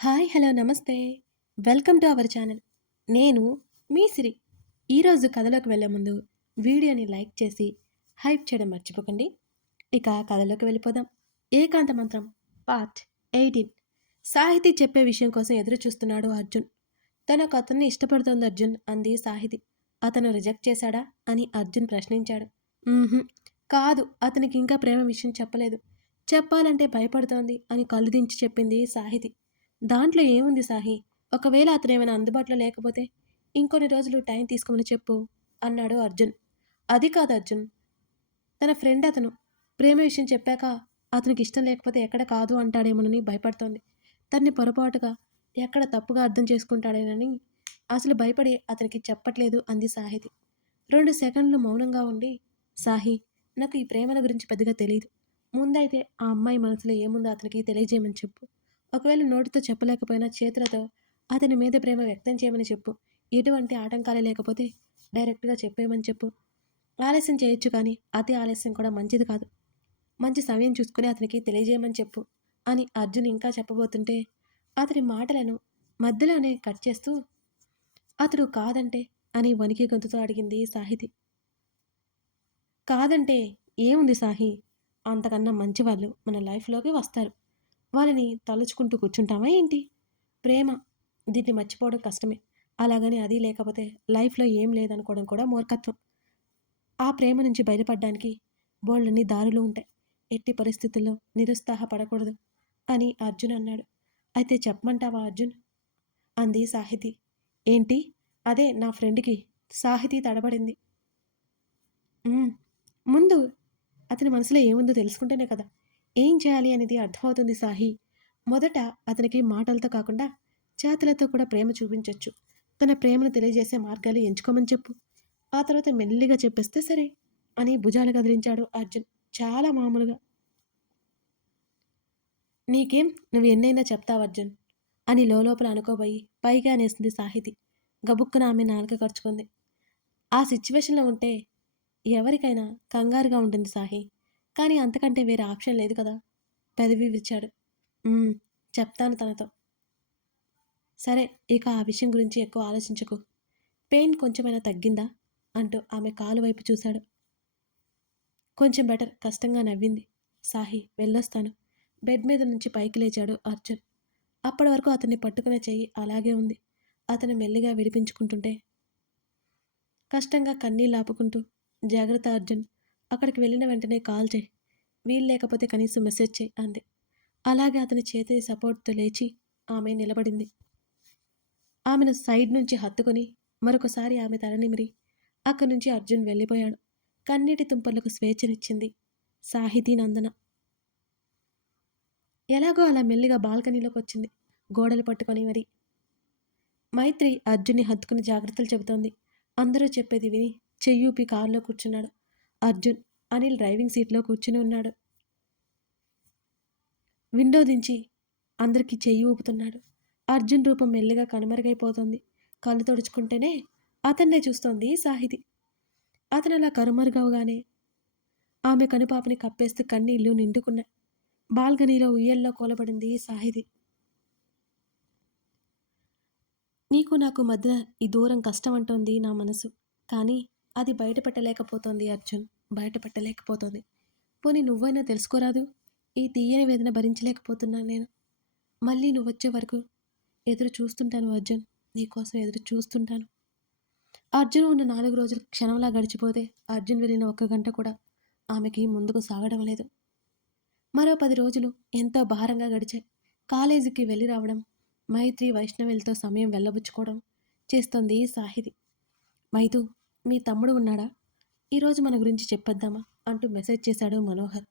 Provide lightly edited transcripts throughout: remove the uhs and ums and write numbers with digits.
Hi! Hello! నమస్తే. Welcome to our channel. నేను మీ సిరి. ఈరోజు కథలోకి వెళ్ళే ముందు వీడియోని లైక్ చేసి, హైప్ చేయడం మర్చిపోకండి. ఇక కథలోకి వెళ్ళిపోదాం. ఏకాంత మంత్రం పార్ట్ 18. సాహితీ చెప్పే విషయం కోసం ఎదురు చూస్తున్నాడు అర్జున్. తనొక అతన్ని ఇష్టపడుతోంది అర్జున్ అంది సాహితి. అతను రిజెక్ట్ చేశాడా అని అర్జున్ ప్రశ్నించాడు. "ఊహుం, కాదు, అతనికి ఇంకా ప్రేమ విషయం చెప్పలేదు. చెప్పాలంటే భయపడుతోంది" అని కళ్ళు దించి చెప్పింది సాహితి. దాంట్లో ఏముంది సాహి? ఒకవేళ అతనేమైనా అందుబాటులో లేకపోతే, ఇంకొన్ని రోజులు టైం తీసుకోమని చెప్పు అన్నాడు అర్జున్. అది కాదు అర్జున్. తన ఫ్రెండ్ అతను. ప్రేమ విషయం చెప్పాక అతనికి ఇష్టం లేకపోతే ఎక్కడ కాదు అంటాడేమోనని భయపడుతోంది. తన్ని పొరపాటుగా ఎక్కడ తప్పుగా అర్థం చేసుకుంటాడేనని అసలు భయపడి అతనికి చెప్పట్లేదు అంది సాహితి. 2 సెకండ్లు మౌనంగా ఉండి, సాహి, నాకు ఈ ప్రేమల గురించి పెద్దగా తెలీదు. ముందైతే ఆ అమ్మాయి మనసులో ఏముందో అతనికి తెలియజేయమని చెప్పు. ఒకవేళ నోటితో చెప్పలేకపోయినా చేతులతో అతని మీద ప్రేమ వ్యక్తం చేయమని చెప్పు. ఎటువంటి ఆటంకాలే లేకపోతే డైరెక్ట్‌గా చెప్పేయమని చెప్పు. ఆలస్యం చేయొచ్చు కానీ అతి ఆలస్యం కూడా మంచిది కాదు. మంచి సమయం చూసుకొని అతనికి తెలియజేయమని చెప్పు అని అర్జున్ ఇంకా చెప్పబోతుంటే అతని మాటలను మధ్యలోనే కట్ చేస్తూ, అతడు కాదంటే అని వణికే గొంతుతో అడిగింది సాహితి. కాదంటే ఏముంది సాహి? అంతకన్నా మంచివాళ్ళు మన లైఫ్‌లోకి వస్తారు. వాళ్ళని తలుచుకుంటూ కూర్చుంటామా ఏంటి? ప్రేమ, దీన్ని మర్చిపోవడం కష్టమే. అలాగని అది లేకపోతే లైఫ్‌లో ఏం లేదనుకోవడం కూడా మూర్ఖత్వం. ఆ ప్రేమ నుంచి బయటపడడానికి బోలెడన్ని దారులు ఉంటాయి. ఎట్టి పరిస్థితుల్లో నిరుత్సాహపడకూడదు అని అర్జున్ అన్నాడు. అయితే చెప్పమంటావా అర్జున్? అంది సాహితి. ఏంటి? అదే నా ఫ్రెండ్‌కి. సాహితి తడబడింది. హ్మ్. ముందు అతని మనసులో ఏముందో తెలుసుకుంటేనే కదా ఏం చేయాలి అనేది అర్థమవుతుంది సాహి. మొదట అతనికి మాటలతో కాకుండా చేతలతో కూడా ప్రేమ చూపించొచ్చు. తన ప్రేమను తెలియజేసే మార్గాలు ఎంచుకోమని చెప్పు. ఆ తర్వాత మెల్లిగా చెప్పేస్తే సరే అని భుజాలు కదిలించాడు అర్జున్. చాలా మామూలుగా. నీకేం, నువ్వు ఎన్నైనా చెప్తావు అర్జున్ అని లోలోపల అనుకోబోయి పైగా అనేసింది సాహితి. గబుక్కున ఆమె నాలుక ఖర్చుకుంది. ఆ సిచ్యువేషన్లో ఉంటే ఎవరికైనా కంగారుగా ఉంటుంది సాహి. కానీ అంతకంటే వేరే ఆప్షన్ లేదు కదా. పెదవి విరిచాడు. "ఉమ్, చెప్తాను తనతో. సరే, ఇక ఆ విషయం గురించి ఎక్కువ ఆలోచించకు. పెయిన్ కొంచెమైనా తగ్గిందా?" అంటూ ఆమె కాలు వైపు చూశాడు. కొంచెం బెటర్, కష్టంగా నవ్వింది సాహి. వెళ్ళొస్తాను. బెడ్ మీద నుంచి పైకి లేచాడు అర్జున్. అప్పటి వరకు అతన్ని పట్టుకునే చెయ్యి అలాగే ఉంది. అతను మెల్లిగా విడిపించుకుంటుంటే కష్టంగా కన్నీళ్ళు ఆపుకుంటూ, జాగ్రత్త అర్జున్. అక్కడికి వెళ్ళిన వెంటనే కాల్ చేయి. వీలు లేకపోతే కనీసం మెసేజ్ చేయి అంది. అలాగే అతని చేతి సపోర్ట్తో లేచి ఆమె నిలబడింది. ఆమెను సైడ్ నుంచి హత్తుకొని మరొకసారి ఆమె తల నిమిరి అక్కడి నుంచి అర్జున్ వెళ్ళిపోయాడు. కన్నీటి తుంపర్లకు స్వేచ్ఛనిచ్చింది సాహితీ నందన. ఎలాగో అలా మెల్లిగా బాల్కనీలోకి వచ్చింది, గోడలు పట్టుకొని మరి. మైత్రి అర్జున్ని హత్తుకుని జాగ్రత్తలు చెబుతోంది. అందరూ చెప్పేది విని చెయ్యూపి కారులో కూర్చున్నాడు అర్జున్. అనిల్ డ్రైవింగ్ సీట్లో కూర్చుని ఉన్నాడు. విండో దించి అందరికీ చెయ్యి ఊపుతున్నాడు. అర్జున్ రూపం మెల్లిగా కనుమరుగైపోతోంది. కళ్ళు తుడుచుకుంటేనే అతన్నే చూస్తోంది సాహితి. అతనలా కనుమరుగవగానే ఆమె కనుపాపని కప్పేస్తూ కన్నీళ్లు నిండుకున్నాయి. బాల్కనీలో ఉయ్యల్లో కూలబడింది సాహితి. నీకు నాకు మధ్య ఈ దూరం కష్టం అంటోంది నా మనసు. కానీ అది బయటపెట్టలేకపోతోంది అర్జున్. బయటపెట్టలేకపోతోంది. పోనీ నువ్వైనా తెలుసుకోరాదు? ఈ తీయని వేదన భరించలేకపోతున్నాను నేను. మళ్ళీ నువ్వొచ్చే వరకు ఎదురు చూస్తుంటాను అర్జున్. నీకోసం ఎదురు చూస్తుంటాను. అర్జున్ ఉన్న 4 రోజులు క్షణంలా గడిచిపోతే అర్జున్ వెళ్ళిన ఒక్క గంట కూడా ఆమెకి ముందుకు సాగడం లేదు. మరో 10 రోజులు ఎంతో భారంగా గడిచాయి. కాలేజీకి వెళ్ళి రావడం, మైత్రి వైష్ణవిలతో సమయం వెళ్ళబుచ్చుకోవడం చేస్తోంది సాహితి. మైతు, మీ తమ్ముడు ఉన్నాడా? ఈరోజు మన గురించి చెప్పొద్దామా అంటూ మెసేజ్ చేశాడు మనోహర్.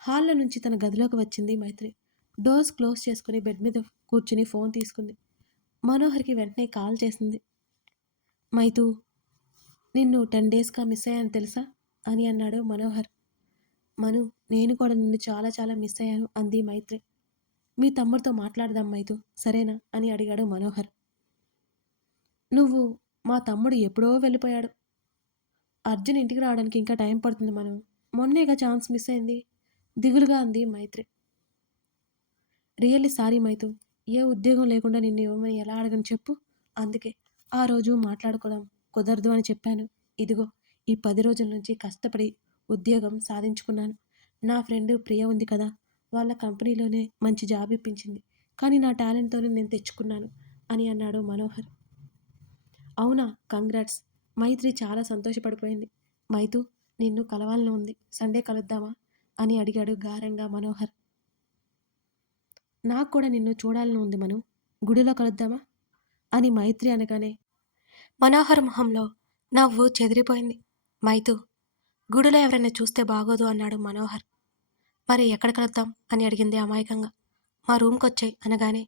హాల్లో నుంచి తన గదిలోకి వచ్చింది మైత్రి. డోర్స్ క్లోజ్ చేసుకుని బెడ్ మీద కూర్చుని ఫోన్ తీసుకుంది. మనోహర్కి వెంటనే కాల్ చేసింది. మైతు, నిన్ను 10 డేస్గా మిస్ అయ్యాను తెలుసా అని అన్నాడు మనోహర్. మను, నేను కూడా నిన్ను చాలా చాలా మిస్ అయ్యాను అంది మైత్రి. మీ తమ్ముడితో మాట్లాడదాం మైతు, సరేనా అని అడిగాడు మనోహర్. నువ్వు, మా తమ్ముడు ఎప్పుడో వెళ్ళిపోయాడు. అర్జున్ ఇంటికి రావడానికి ఇంకా టైం పడుతుంది మను. మొన్నేగా ఛాన్స్ మిస్ అయింది దిగులుగా అంది మైత్రి. రియల్లీ సారీ మైతు, ఏ ఉద్యోగం లేకుండా నిన్ను ఇవ్వమని ఎలా అడగను చెప్పు? అందుకే ఆ రోజు మాట్లాడుకోవడం కుదరదు అని చెప్పాను. ఇదిగో ఈ 10 రోజుల నుంచి కష్టపడి ఉద్యోగం సాధించుకున్నాను. నా ఫ్రెండ్ ప్రియ ఉంది కదా! వాళ్ళ కంపెనీలోనే మంచి జాబ్ ఇప్పించింది. కానీ నా టాలెంట్‌తోనే నేను తెచ్చుకున్నాను అని అన్నాడు మనోహర్. అవునా! కంగ్రాట్స్! మైత్రి చాలా సంతోషపడిపోయింది. మైతూ, నిన్ను కలవాలని ఉంది. సండే కలుద్దామా? అని అడిగాడు గారంగా మనోహర్. నాకు కూడా నిన్ను చూడాలని ఉంది మను. గుడిలో కలుద్దామా? అని మైత్రి అనగానే మనోహర్ మొహంలో నవ్వు చెదిరిపోయింది. మైతూ, గుడిలో ఎవరైనా చూస్తే బాగోదు అన్నాడు మనోహర్. మరి ఎక్కడ కలుద్దాం? అని అడిగింది అమాయకంగా. మా రూమ్‌కొచ్చేయ్ అనగానే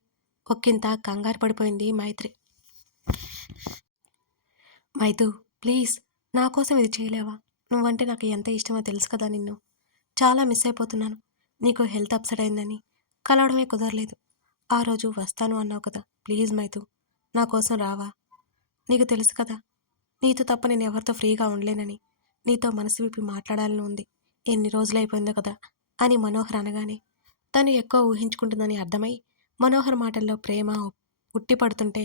ఒక్కింత కంగారు పడిపోయింది మైత్రి. మైతూ, ప్లీజ్ నా కోసం ఇది చేయలేవా? నువ్వంటే నాకు ఎంత ఇష్టమో తెలుసు కదా నిన్ను. చాలా మిస్ అయిపోతున్నాను. నీకు హెల్త్ అప్సెట్ అయిందని కలవడమే కుదరలేదు. ఆ రోజు వస్తాను అన్నావు కదా! ప్లీజ్ మైతూ, నా కోసం రావా? నీకు తెలుసు కదా! నీతో తప్ప నేను ఎవరితో ఫ్రీగా ఉండలేనని. నీతో మనసు విప్పి మాట్లాడాలని ఉంది. ఎన్ని రోజులైపోయిందో కదా! అని మనోహర్ అనగానే తను ఎక్కువ ఊహించుకుంటుందని అర్థమై మనోహర్ మాటల్లో ప్రేమ ఉట్టిపడుతుంటే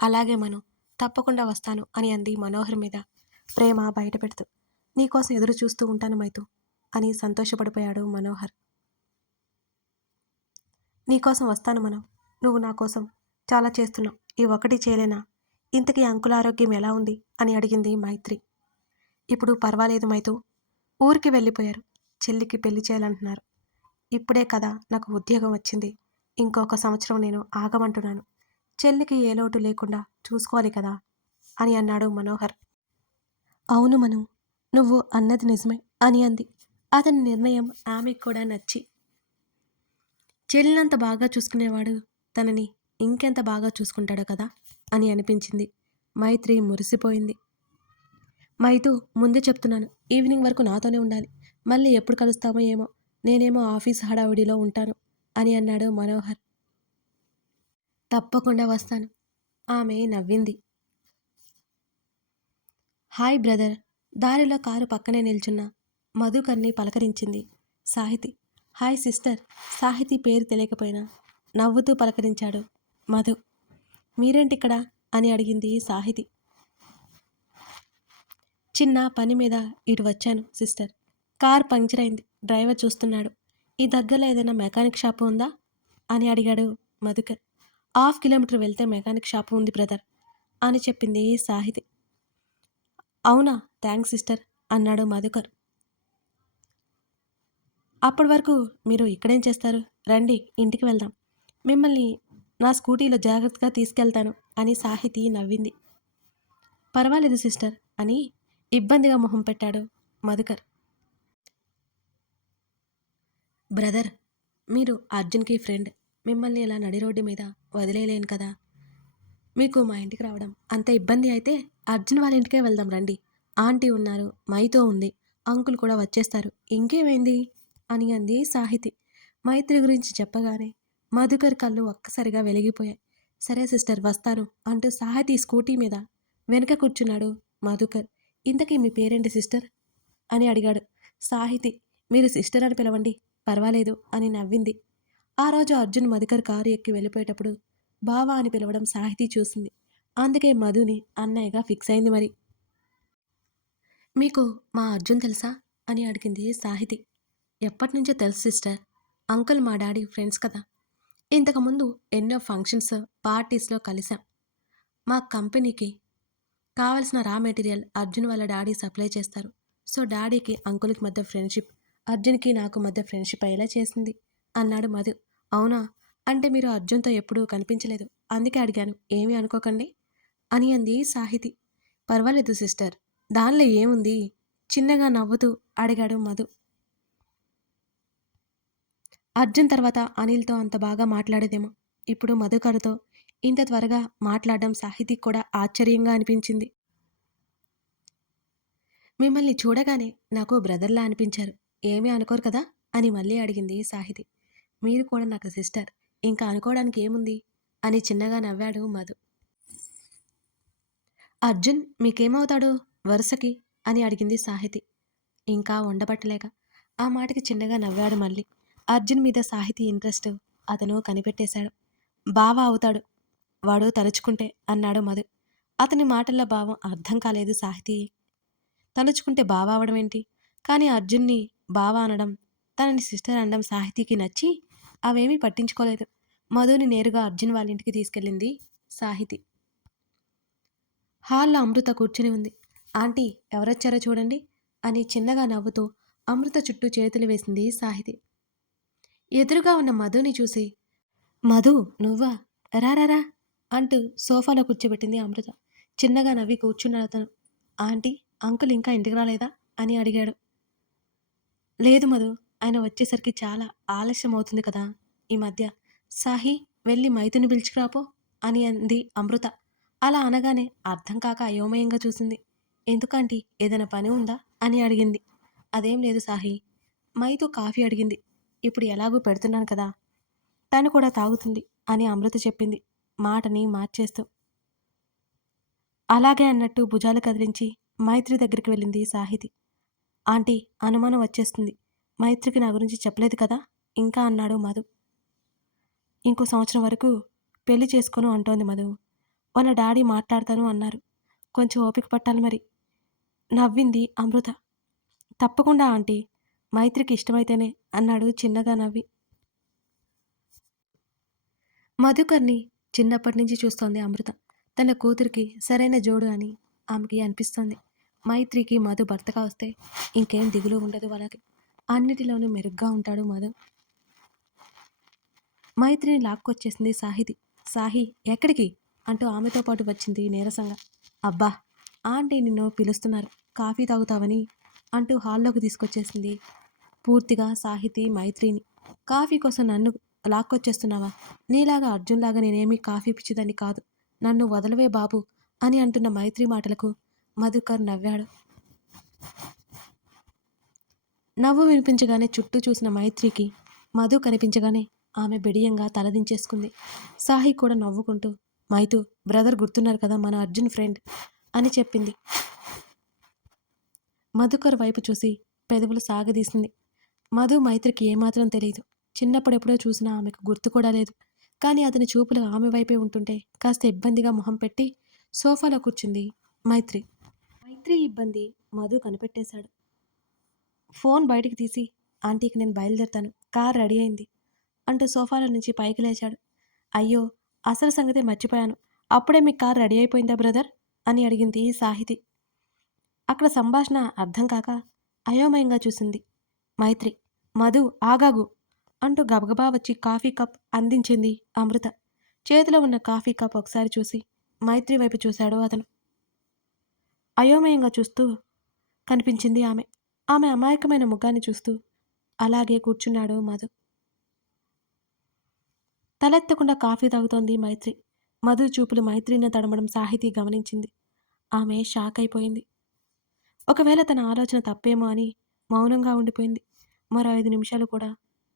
అలాగే మను, తప్పకుండా వస్తాను అని అంది మనోహర్ మీద ప్రేమ బయటపెడుతూ. నీకోసం ఎదురు చూస్తూ ఉంటాను మైతూ అని సంతోషపడిపోయాడు మనోహర్. నీకోసం వస్తాను మనం. నువ్వు నా కోసం చాలా చేస్తున్నావు. ఈ ఒకటి చేయలేనా? ఇంతకీ అంకుల్ ఆరోగ్యం ఎలా ఉంది? అని అడిగింది మైత్రి. ఇప్పుడు పర్వాలేదు మైతూ. ఊరికి వెళ్ళిపోయారు. చెల్లికి పెళ్లి చేయాలంటున్నారు. ఇప్పుడే కదా నాకు ఉద్యోగం వచ్చింది. ఇంకొక సంవత్సరం నేను ఆగమంటున్నాను. చెల్లికి ఏ లోటు లేకుండా చూసుకోవాలి కదా! అని అన్నాడు మనోహర్. అవును మను, నువ్వు అన్నది నిజమే అని అంది. అతని నిర్ణయం ఆమెకు కూడా నచ్చి చెల్లినంత బాగా చూసుకునేవాడు తనని ఇంకెంత బాగా చూసుకుంటాడో కదా అని అనిపించింది. మైత్రి మురిసిపోయింది. మైతూ, ముందే చెప్తున్నాను, ఈవినింగ్ వరకు నాతోనే ఉండాలి. మళ్ళీ ఎప్పుడు కలుస్తామో ఏమో. నేనేమో ఆఫీస్ హడావిడిలో ఉంటాను అని అన్నాడు మనోహర్. తప్పకుండా వస్తాను. ఆమె నవ్వింది. Hi brother. దారిలో కారు పక్కనే నిల్చున్న మధుకర్ని పలకరించింది సాహితి. Hi sister. సాహితి పేరు తెలియకపోయినా నవ్వుతూ పలకరించాడు మధు. మీరేంటిక్కడ అని అడిగింది సాహితి. చిన్న పని మీద ఇటు వచ్చాను సిస్టర్. కార్ పంక్చర్ అయింది. డ్రైవర్ చూస్తున్నాడు. ఈ దగ్గరలో ఏదైనా మెకానిక్ షాపు ఉందా అని అడిగాడు మధుకర్. 1/2 కిలోమీటర్ వెళ్తే మెకానిక్ షాపు ఉంది బ్రదర్ అని చెప్పింది సాహితి. అవునా, థ్యాంక్స్ సిస్టర్ అన్నాడు మధుకర్. అప్పటి వరకు మీరు ఇక్కడేం చేస్తారు? రండి ఇంటికి వెళ్దాం. మిమ్మల్ని నా స్కూటీలో జాగ్రత్తగా తీసుకెళ్తాను అని సాహితి నవ్వింది. పర్వాలేదు సిస్టర్ అని ఇబ్బందిగా మొహం పెట్టాడు మధుకర్. బ్రదర్, మీరు అర్జున్కి ఫ్రెండ్. మిమ్మల్ని ఇలా నడి రోడ్డు మీద వదిలేయలేను కదా. మీకు మా ఇంటికి రావడం అంత ఇబ్బంది అయితే అర్జున్ వాళ్ళ ఇంటికే వెళ్దాం రండి. ఆంటీ ఉన్నారు, మైతో ఉంది, అంకుల్ కూడా వచ్చేస్తారు. ఇంకేమైంది అని అంది సాహితి. మైత్రి గురించి చెప్పగానే మధుకర్ కళ్ళు ఒక్కసారిగా వెలిగిపోయాయి. సరే సిస్టర్ వస్తాను అంటూ సాహితి స్కూటీ మీద వెనుక కూర్చున్నాడు మధుకర్. ఇంతకీ మీ పేరేంటి సిస్టర్ అని అడిగాడు. సాహితి. మీరు సిస్టర్ అని పిలవండి, పర్వాలేదు అని నవ్వింది. ఆ రోజు అర్జున్ మధుకర్ కారు ఎక్కి వెళ్ళిపోయేటప్పుడు బావా అని పిలవడం సాహితీ చూసింది. అందుకే మధుని అన్నయ్యగా ఫిక్స్ అయింది మరి. మీకు మా అర్జున్ తెలుసా అని అడిగింది సాహితి. ఎప్పటినుంచో తెలుసు సిస్టర్. అంకుల్ మా డాడీ ఫ్రెండ్స్ కదా. ఇంతకుముందు ఎన్నో ఫంక్షన్స్, పార్టీస్లో కలిసాం. మా కంపెనీకి కావలసిన రా మెటీరియల్ అర్జున్ వాళ్ళ డాడీ సప్లై చేస్తారు. సో డాడీకి అంకుల్కి మధ్య ఫ్రెండ్షిప్, అర్జున్కి నాకు మధ్య ఫ్రెండ్షిప్ అయ్యేలా చేసింది అన్నాడు మధు. అవునా, అంటే మీరు అర్జున్తో ఎప్పుడూ కనిపించలేదు, అందుకే అడిగాను, ఏమీ అనుకోకండి అని అంది సాహితి. పర్వాలేదు సిస్టర్, దానిలో ఏముంది చిన్నగా నవ్వుతూ అడిగాడు మధు. అర్జున్ తర్వాత అనిల్తో అంత బాగా మాట్లాడేదేమో, ఇప్పుడు మధుకర్తో ఇంత త్వరగా మాట్లాడడం సాహితికి కూడా ఆశ్చర్యంగా అనిపించింది. మిమ్మల్ని చూడగానే నాకు బ్రదర్లా అనిపించారు. ఏమీ అనుకోరు కదా అని మళ్ళీ అడిగింది సాహితి. మీరు కూడా నాకు సిస్టర్, ఇంకా అనుకోవడానికి ఏముంది అని చిన్నగా నవ్వాడు మధు. అర్జున్ మీకేమవుతాడు వరుసకి అని అడిగింది సాహితి ఇంకా ఉండబట్టలేక. ఆ మాటకి చిన్నగా నవ్వాడు మళ్ళీ. అర్జున్ మీద సాహితి ఇంట్రెస్ట్ అతను కనిపెట్టేశాడు. బావ అవుతాడు వాడు తలుచుకుంటే అన్నాడు మధు. అతని మాటల్లో భావం అర్థం కాలేదు సాహితీ. తలుచుకుంటే బావ అవడం ఏంటి? కానీ అర్జున్ని బావ అనడం, తనని సిస్టర్ అనడం సాహితీకి నచ్చి అవేమీ పట్టించుకోలేదు. మధుని నేరుగా అర్జున్ వాళ్ళ ఇంటికి తీసుకెళ్ళింది సాహితి. హాల్లో అమృత కూర్చుని ఉంది. ఆంటీ ఎవరొచ్చారో చూడండి అని చిన్నగా నవ్వుతూ అమృత చుట్టూ చేతులు వేసింది సాహితి. ఎదురుగా ఉన్న మధుని చూసి, మధు నువ్వా, రారారా అంటూ సోఫాలో కూర్చోబెట్టింది అమృత. చిన్నగా నవ్వి కూర్చున్నాడు అతను. ఆంటీ అంకుల్ ఇంకా ఇంటికి రాలేదా అని అడిగాడు. లేదు మధు, ఆయన వచ్చేసరికి చాలా ఆలస్యం అవుతుంది కదా ఈ మధ్య. సాహి వెళ్ళి మైతుని పిలుచుకురాపో అని అంది అమృత. అలా అనగానే అర్థం కాక అయోమయంగా చూసింది. ఎందుకంటీ ఏదైనా పని ఉందా అని అడిగింది. అదేం లేదు సాహి, మైతు కాఫీ అడిగింది. ఇప్పుడు ఎలాగూ పెడుతున్నాను కదా, తను కూడా తాగుతుంది అని అమృత చెప్పింది మాటని మార్చేస్తూ. అలాగే అన్నట్టు భుజాలు కదిలించి మైత్రి దగ్గరికి వెళ్ళింది సాహితి. ఆంటీ అనుమానం వచ్చేస్తుంది, మైత్రికి నా గురించి చెప్పలేదు కదా ఇంకా అన్నాడు మధు. ఇంకో సంవత్సరం వరకు పెళ్లి చేసుకోను అంటోంది మధు. వాళ్ళ డాడీ మాట్లాడతాను అన్నారు, కొంచెం ఓపిక పట్టాలి మరి నవ్వింది అమృత. తప్పకుండా ఆంటీ, మైత్రికి ఇష్టమైతేనే అన్నాడు చిన్నగా నవ్వి. మధుకర్ని చిన్నప్పటి నుంచి చూస్తోంది అమృత. తన కూతురికి సరైన జోడు అని ఆమెకి అనిపిస్తోంది. మైత్రికి మధు భర్తగా వస్తే ఇంకేం దిగులు ఉండదు వాళ్ళకి. అన్నిటిలోనూ మెరుగ్గా ఉంటాడు మధు. మైత్రిని లాక్కొచ్చేసింది సాహితి. సాహి ఎక్కడికి అంటూ ఆమెతో పాటు వచ్చింది నీరసంగా. అబ్బా ఆంటీ నిన్ను పిలుస్తున్నారు, కాఫీ తాగుతావని అంటూ హాల్లోకి తీసుకొచ్చేసింది పూర్తిగా సాహితి మైత్రిని. కాఫీ కోసం నన్ను లాక్కొచ్చేస్తున్నావా? నీలాగా అర్జున్లాగా నేనేమీ కాఫీ పిచ్చిదని కాదు, నన్ను వదలవే బాబు అని అంటున్న మైత్రి మాటలకు మధుకర్ నవ్వాడు. నవ్వు వినిపించగానే చుట్టూ చూసిన మైత్రికి మధు కనిపించగానే ఆమె బిడియంగా తలదించేసుకుంది. సాహి కూడా నవ్వుకుంటూ, మైతు బ్రదర్ గుర్తున్నారు కదా, మన అర్జున్ ఫ్రెండ్ అని చెప్పింది. మధుకర్ వైపు చూసి పెదవులు సాగదీసింది. మధు మైత్రికి ఏమాత్రం తెలియదు. చిన్నప్పుడెప్పుడో చూసినా ఆమెకు గుర్తు కూడా లేదు. కానీ అతని చూపులు ఆమె వైపే ఉంటుంటే కాస్త ఇబ్బందిగా మొహం పెట్టి సోఫాలో కూర్చుంది మైత్రి. మైత్రి ఇబ్బంది మధు కనిపెట్టేశాడు. ఫోన్ బయటికి తీసి, ఆంటీకి నేను బయలుదేరుతాను, కార్ రెడీ అయింది అంటూ సోఫాలో నుంచి పైకి లేచాడు. అయ్యో అసలు సంగతే మర్చిపోయాను, అప్పుడే మీ కార్ రెడీ అయిపోయిందా బ్రదర్ అని అడిగింది సాహితి. అక్కడ సంభాషణ అర్థం కాక అయోమయంగా చూసింది మైత్రి. మధు ఆగాగు అంటూ గబగబా వచ్చి కాఫీ కప్ అందించింది అమృత. చేతిలో ఉన్న కాఫీ కప్ ఒకసారి చూసి మైత్రి వైపు చూశాడు అతను. అయోమయంగా చూస్తూ కనిపించింది ఆమె. ఆమె అమాయకమైన ముఖాన్ని చూస్తూ అలాగే కూర్చున్నాడు మధు. తలెత్తకుండా కాఫీ తాగుతోంది మైత్రి. మధు చూపులు మైత్రిని తడమడం సాహితీ గమనించింది. ఆమె షాక్ అయిపోయింది. ఒకవేళ తన ఆలోచన తప్పేమో అని మౌనంగా ఉండిపోయింది. మరో 5 నిమిషాలు కూడా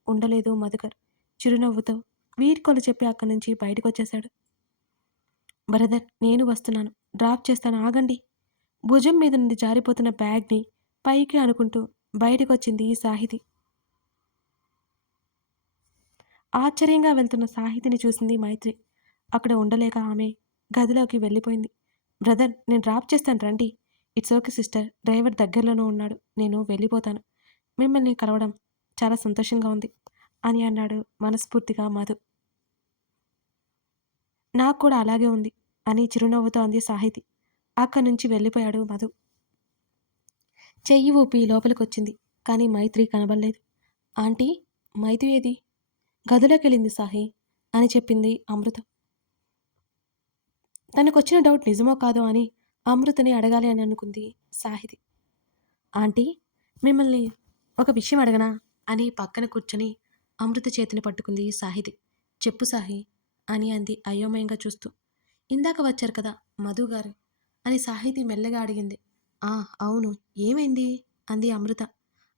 ఉండలేదు మధుకర్. చిరునవ్వుతో వీడ్కోలు చెప్పి అక్కడి నుంచి బయటకొచ్చేశాడు. బ్రదర్ నేను వస్తున్నాను, డ్రాప్ చేస్తాను ఆగండి. భుజం మీద నుండి జారిపోతున్న బ్యాగ్ని పైకి అనుకుంటూ బయటకొచ్చింది సాహితి. ఆశ్చర్యంగా వెళ్తున్న సాహితిని చూసింది మైత్రి. అక్కడ ఉండలేక ఆమె గదిలోకి వెళ్ళిపోయింది. బ్రదర్ నేను డ్రాప్ చేస్తాను రండి. ఇట్స్ ఓకే సిస్టర్, డ్రైవర్ దగ్గరలోనూ ఉన్నాడు, నేను వెళ్ళిపోతాను. మిమ్మల్ని కలవడం చాలా సంతోషంగా ఉంది అని అన్నాడు మనస్ఫూర్తిగా మధు. నాకు కూడా అలాగే ఉంది అని చిరునవ్వుతో అంది సాహితి. అక్కడి నుంచి వెళ్ళిపోయాడు మధు. చెయ్యి ఊపి లోపలికొచ్చింది, కానీ మైత్రి కనబడలేదు. ఆంటీ మైథు ఏది? గదిలోకెళ్ళింది సాహి అని చెప్పింది అమృత. తనకొచ్చిన డౌట్ నిజమో కాదో అని అమృతని అడగాలి అని అనుకుంది సాహితి. ఆంటీ మిమ్మల్ని ఒక విషయం అడగనా అని పక్కన కూర్చొని అమృత చేతిని పట్టుకుంది సాహితి. చెప్పు సాహి అని అంది అయోమయంగా చూస్తూ. ఇందాక వచ్చారు కదా మధు గారు అని సాహితి మెల్లగా అడిగింది. ఆ అవును, ఏమైంది అంది అమృత.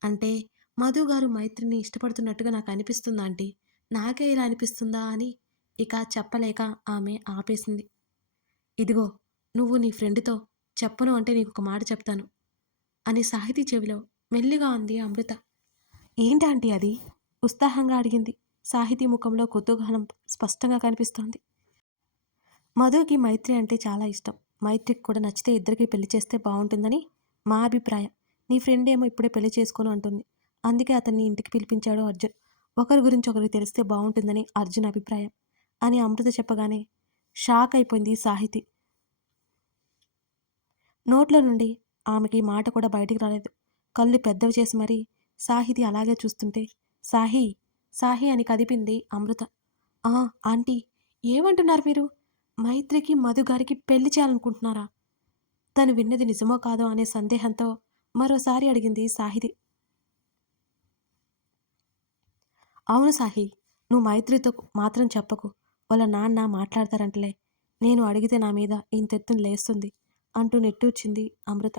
అంటే మధు గారు మైత్రిని ఇష్టపడుతున్నట్టుగా నాకు అనిపిస్తుందా ఆంటీ, నాకే ఇలా అనిపిస్తుందా అని ఇక చెప్పలేక ఆమె ఆపేసింది. ఇదిగో నువ్వు నీ ఫ్రెండ్తో చెప్పను అంటే నీకు ఒక మాట చెప్తాను అని సాహితీ చెవిలో మెల్లిగా అంది అమృత. ఏంటి ఆంటీ అది ఉత్సాహంగా అడిగింది. సాహితీ ముఖంలో కుతూహలం స్పష్టంగా కనిపిస్తోంది. మధుకి మైత్రి అంటే చాలా ఇష్టం. మైత్రికి కూడా నచ్చితే ఇద్దరికీ పెళ్లి చేస్తే బావుంటుందని మా అభిప్రాయం. నీ ఫ్రెండ్ ఏమో ఇప్పుడే పెళ్లి చేసుకోను అంటుంది. అందుకే అతన్ని ఇంటికి పిలిపించాడు అర్జున్. ఒకరి గురించి ఒకరికి తెలిస్తే బావుంటుందని అర్జున్ అభిప్రాయం అని అమృత చెప్పగానే షాక్ అయిపోయింది సాహితి. నోట్లో నుండి ఆమెకి మాట కూడా బయటికి రాలేదు. కళ్ళు పెద్దవి చేసి మరీ సాహితి అలాగే చూస్తుంటే సాహి, సాహి అని కదిపింది అమృత. ఆ! ఆంటీ ఏమంటున్నారు మీరు? మైత్రికి, మధు గారికి పెళ్లి చేయాలనుకుంటున్నారా? తను విన్నది నిజమో కాదో అనే సందేహంతో మరోసారి అడిగింది సాహితి. అవును సాహి, నువ్వు మైత్రితో మాత్రం చెప్పకు. వాళ్ళ నాన్న మాట్లాడతారంటలే. నేను అడిగితే నా మీద ఇంతెత్తున లేస్తుంది అంటూ నిట్టూర్చింది అమృత.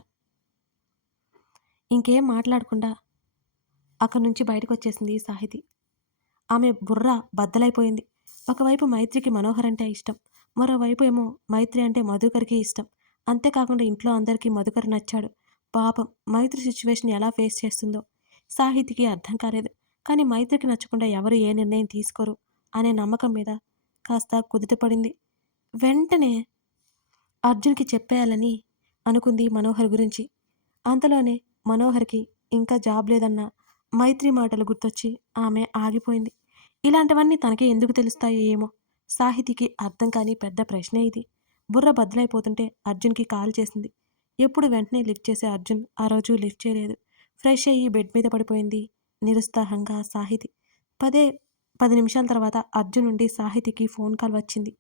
ఇంకేం మాట్లాడకుండా అక్కడి నుంచి బయటకొచ్చేసింది సాహితి. ఆమె బుర్ర బద్దలైపోయింది. ఒకవైపు మైత్రికి మనోహర్ అంటే ఇష్టం. మరోవైపు ఏమో మైత్రి అంటే మధుకర్‌కి ఇష్టం. అంతేకాకుండా ఇంట్లో అందరికీ మధుకర్ నచ్చాడు. పాపం మైత్రి సిట్యుయేషన్ ఎలా ఫేస్ చేస్తుందో సాహితికి అర్థం కాలేదు. కానీ మైత్రికి నచ్చకుండా ఎవరు ఏ నిర్ణయం తీసుకోరు అనే నమ్మకం మీద కాస్త కుదుటపడింది. వెంటనే అర్జున్‌కి చెప్పేయాలని అనుకుంది మనోహర్ గురించి. అంతలోనే మనోహర్‌కి ఇంకా జాబ్ లేదన్న మైత్రి మాటలు గుర్తొచ్చి ఆమె ఆగిపోయింది. ఇలాంటివన్నీ తనకే ఎందుకు తెలుస్తాయో ఏమో! సాహితికి అర్థం కాని పెద్ద ప్రశ్నే ఇది. బుర్ర బద్దలైపోతుంటే అర్జున్‌కి కాల్ చేసింది. ఎప్పుడు వెంటనే లిఫ్ట్ చేసే అర్జున్ ఆ రోజు లిఫ్ట్ చేయలేదు. ఫ్రెష్ అయ్యి బెడ్ మీద పడిపోయింది నిరుత్సాహంగా సాహితి. 10 నిమిషాల తర్వాత అర్జున్ నుండి సాహితికి ఫోన్ కాల్ వచ్చింది.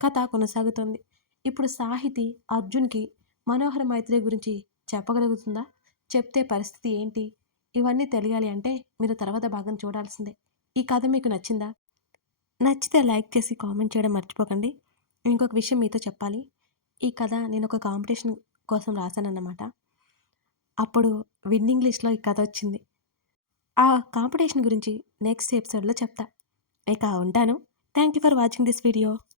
కథ కొనసాగుతోంది. ఇప్పుడు సాహితి అర్జున్‌కి మనోహర మైత్రి గురించి చెప్పగలుగుతుందా? చెప్తే పరిస్థితి ఏంటి? ఇవన్నీ తెలియాలి అంటే మీరు తర్వాత భాగం చూడాల్సిందే. ఈ కథ మీకు నచ్చిందా? నచ్చితే లైక్ చేసి కామెంట్ చేయడం మర్చిపోకండి. ఇంకొక విషయం మీతో చెప్పాలి. ఈ కథ నేనొక కాంపిటీషన్ కోసం రాశానన్నమాట. అప్పుడు విన్నింగ్ లిస్ట్‌లో ఈ కథొచ్చింది. ఆ కాంపిటీషన్ గురించి నెక్స్ట్ ఎపిసోడ్‌లో చెప్తా. ఇక ఉంటాను. Thank you for watching this video.